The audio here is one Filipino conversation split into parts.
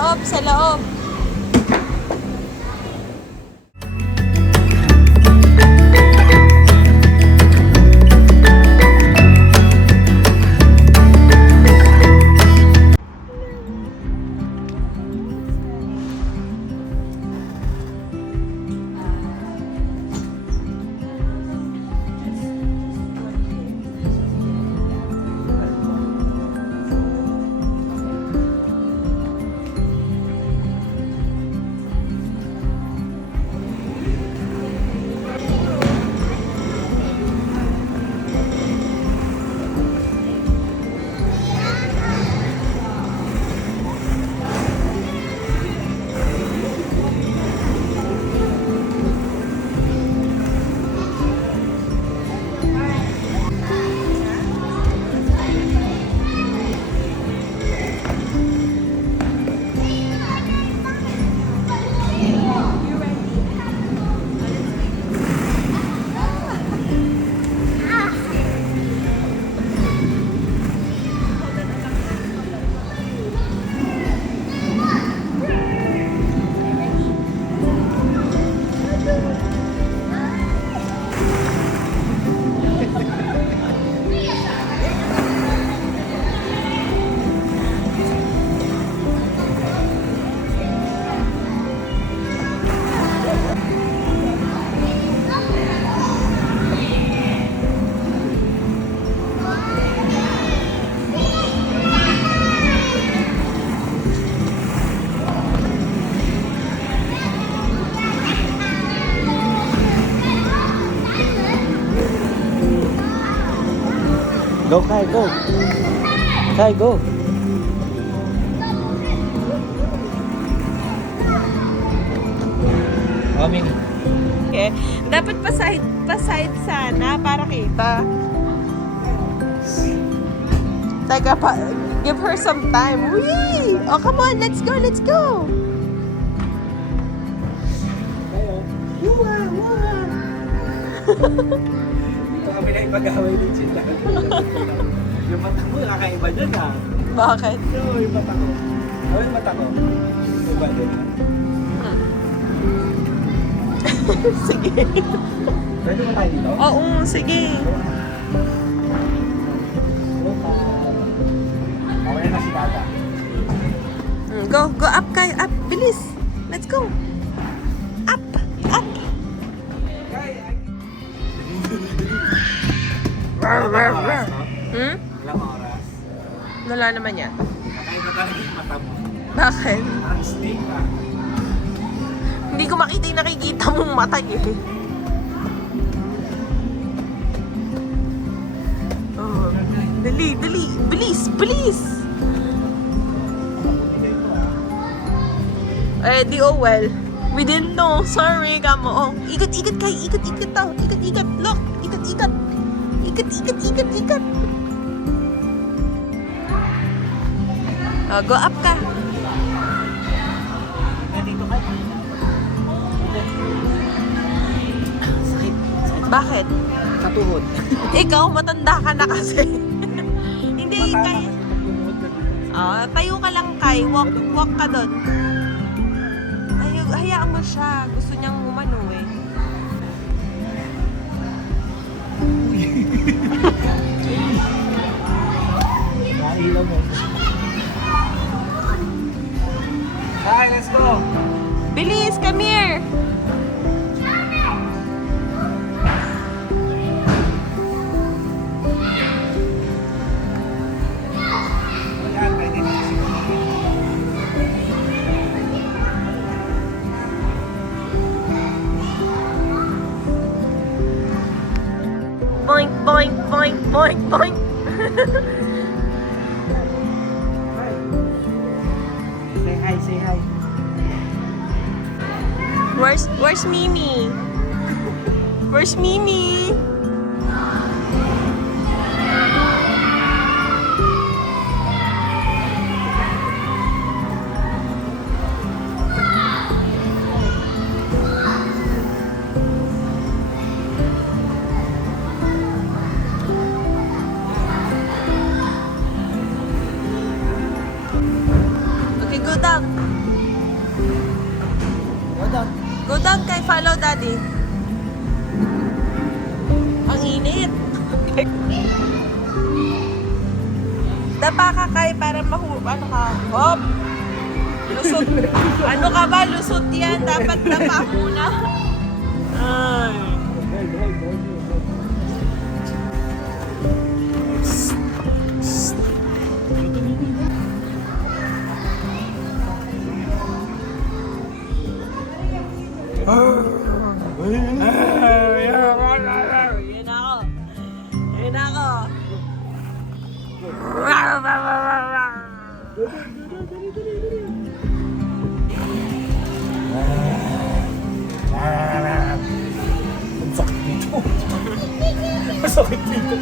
loob, sa loob. Go, Kai, go. Kai, go. Mami. Okay. Dapat pa-side sana para kita. Teka pa, give her some time. Whee! Oh, come on, let's go, let's go. Dito kami na ipag-away din sila. Yung mata mo, nakakaiba dyan ha. Bakit? Yung mata ko. Ano yung mata ko? Iba din. Sige. Pwede mo tayo dito? Oo, sige. Okay na si Tata. Go, go up kayo, up. Bilis. Let's go. Up, up. Ilang oras, no? Hmm? Ilang oras? Wala naman yan. Nakaiba talaga yung mata mo. Bakit? Ang snake ah. Hindi ko makita yung nakikita mong mata eh. Oh, dali, dali. Bilis, bilis. Eh, di oh well. We didn't know. Sorry, kamo. Oh, ikat-ikat kayo. Ikat-ikat tao. Ikat-ikat. Look. Ikat-ikat. Ikat-ikat, ikat-ikat. Oh, go up ka. Nandito ka. Sakit. Bakit? Sa tuhod. Ikaw, matanda ka na kasi. Hindi, Matama kay. kasi pag tumuhod ka dito. Tayo ka lang, Kai. Walk ka doon. Hayaan mo siya. Gusto niyang umano eh. Nailaw mo. Hi, let's go! Bilis, come here. Ayan, pwede na kasi. Boink, boink, boink, boink, boink. Say hi, say hi. Where's Mimi? Where's Mimi? Okay, go down. daddy. Ang init. Dapa ka kay para ano ka? Hop! Lusot. Ano ka ba? Lusot yan. Dapat dapa muna. Ay. Ayun ako. Ayun ako. Ang sakit dito. Ang sakit dito.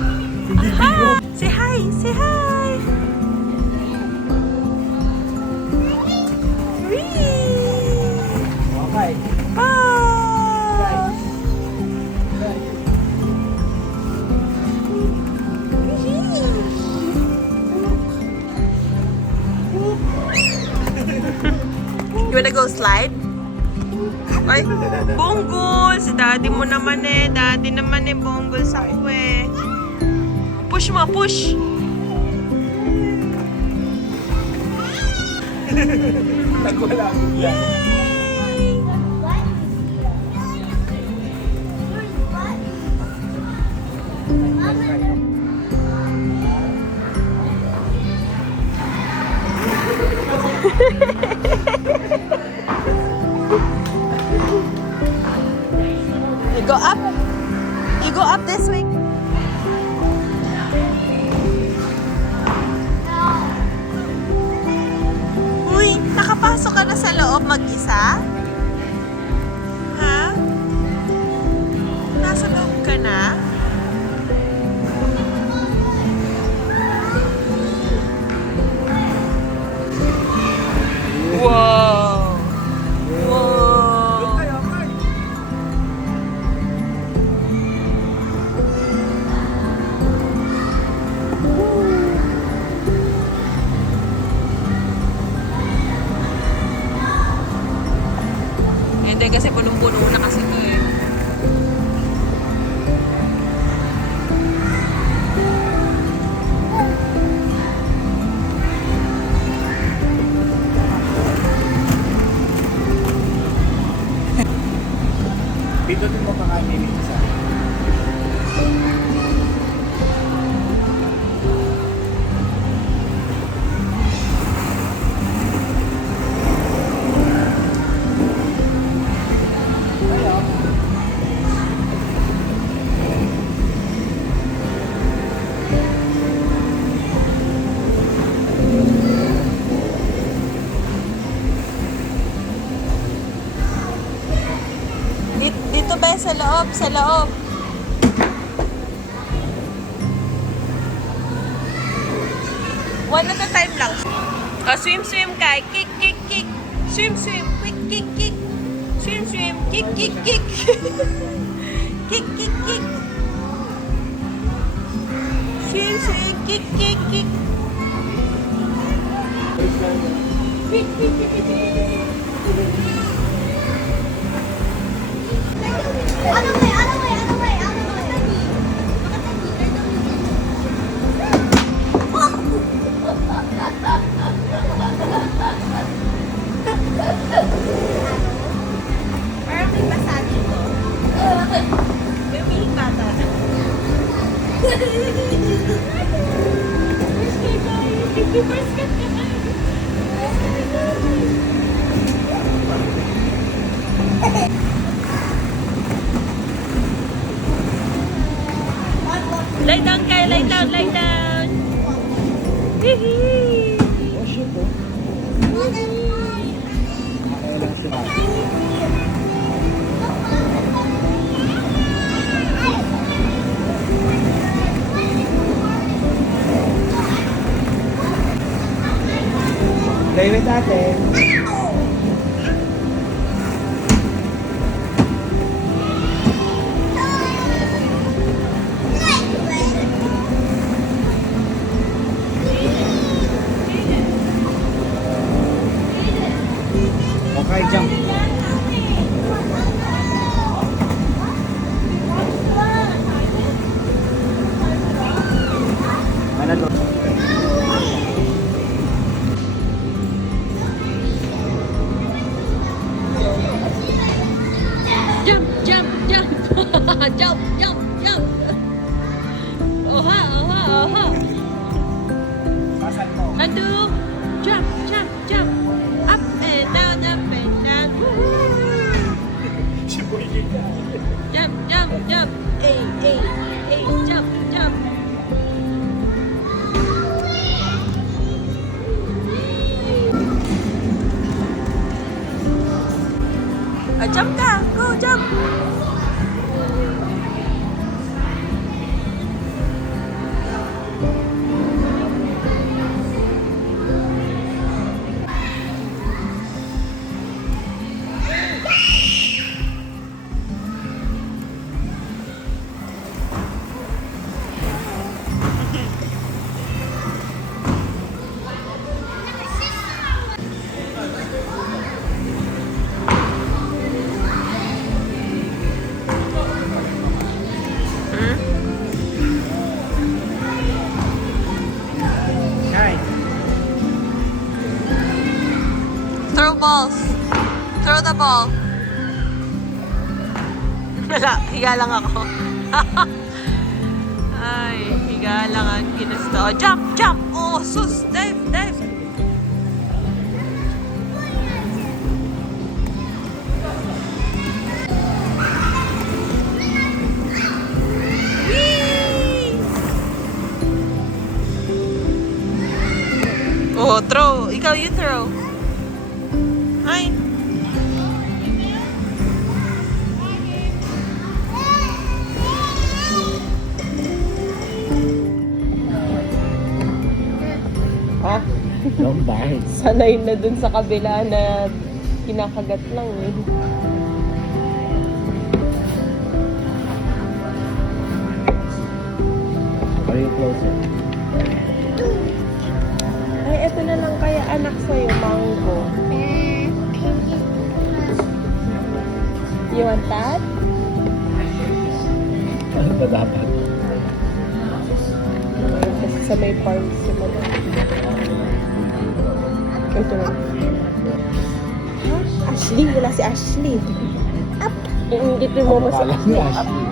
Hindi biro. Say hi! Say hi! Whee! Okay. Bye! You wanna go slide? Ay, bonggol! Si daddy mo naman eh. Daddy naman eh, bonggol sa kuwe. Push mo, push! Nagwala mo yan. You go up. You go up this way. Uy, nakapasok ka na sa loob mag-isa? Ha? Nasa loob ka na? Wow! Wow! Hindi kasi punong-puno na kasi ito eh. Dito din mo makakainin isa. Dito ba sa loob? Sa loob. One at a time lang. Oh, swim, swim, Kai. Kick, kick, kick. Swim, swim. Quick, kick, kick. Swim, swim. Kick, kick, kick. Kick, kick, kick. Swim, swim. Kick, kick, kick. Kick, kick, kick, kick. Other way, other way, other way, other way. Parang may basa dito. May umiling bata. First ka Lie down, Kai. Lie down, lie down. Hihi. Oh shit, oh. Nakailang siya. Play with ate. Okay, jump. jump, jump, jump. Oha, oha, oha. Pasan mo. And do jump, jump, jump. Up and down, up and down. Si Boy Gita. Jump, jump, jump. Hey, hey, hey, jump, jump. Jump ka! Go, jump! Kai. Throw balls. Throw the ball. Wala, higa lang ako. Ay, higa lang ang ginusto. Oh, jump, jump! Oh, sus! Dive, dive! Whee! Oh, throw. Ikaw, you throw. Ay. Ah, Don't bite. sanay na dun sa kabila na kinakagat lang eh. Are you closer? Ay, eto na lang kaya anak sa'yo, mango. You want that? Ano ba dapat? Kasi sa may farm sila na. Ito na. Ashley, wala si Ashley. Up! Iingitin mo mo sa Akala Ashley. ni Up. Ashley.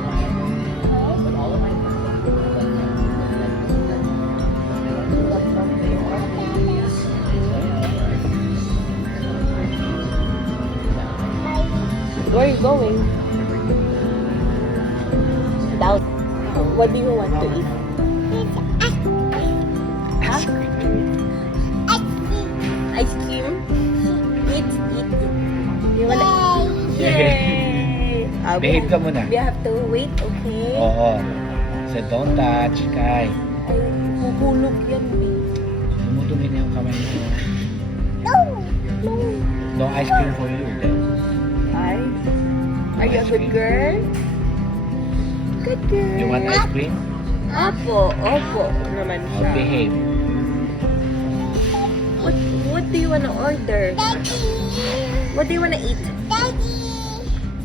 Where are you going? Down. What do you want to eat? Huh? Ice cream? Eat, eat. You wanna eat? Yay! Behave ka muna. We have to wait, okay? Oo. So don't touch, Kai. Ay, huhulog yan, eh. Dumudumi na yung kamay mo. No. No. No ice cream for you. Then. Ay. Are you a good girl? Good girl. You want ice cream? Opo, opo naman Oh, siya. behave. What do you wanna order? Daddy. What do you wanna eat? Daddy.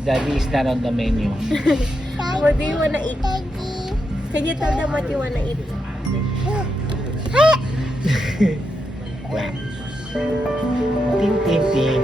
Daddy is not on the menu. What do you wanna eat? Daddy. Can you tell them what you wanna eat? Ting, ting, ting.